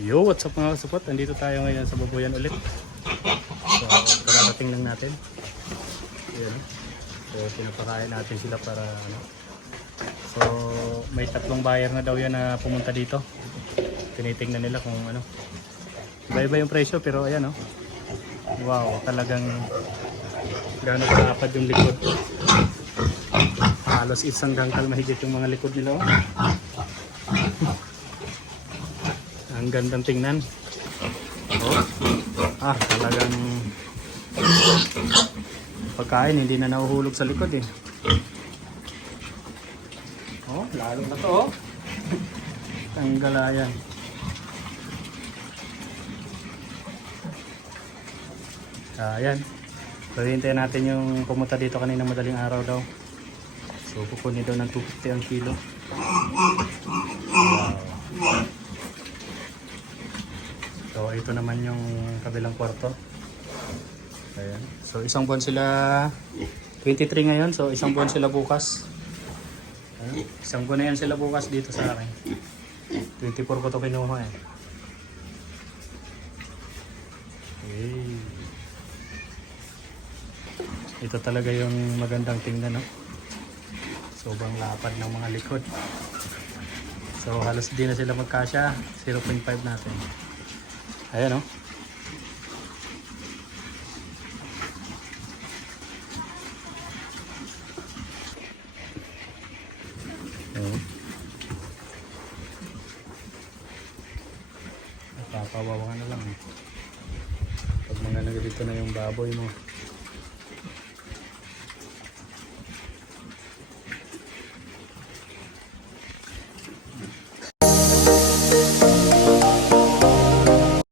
Yo, what's up mga kasupot? Andito tayo ngayon sa Babuyan ulit. So, kararating lang natin. Ayan. So, pinapakain natin sila para ano. So, may 3 buyer na daw yan na pumunta dito. Tinitingnan nila kung ano. Iba-iba yung presyo pero ayan oh. Wow, talagang gano'n kalapad yung likod. Halos isang gangkal mahigit yung mga likod nila oh. Ang gandang tingnan. Oh. Talagang pagkain hindi na nahuhulog sa likod eh. Oh, lalo na to oh. Tanggalayan. Ayan. So hintayin natin yung pumunta dito kanina madaling araw daw. So kukunin daw ng 250 ang kilo. Wow. So ito naman yung kabilang kwarto. Ayan. So isang buwan sila 23 ngayon. So isang buwan sila bukas. Ayan. Isang buwan na yan sila bukas dito sa akin. 24 ko ito kinuha eh. Okay. Ito talaga yung magandang tingnan no? Sobrang lapad ng mga likod. So halos di na sila magkasya. 0.5 natin. Ayan o. Napapawawa na lang. Pag mga nagdito na yung baboy mo.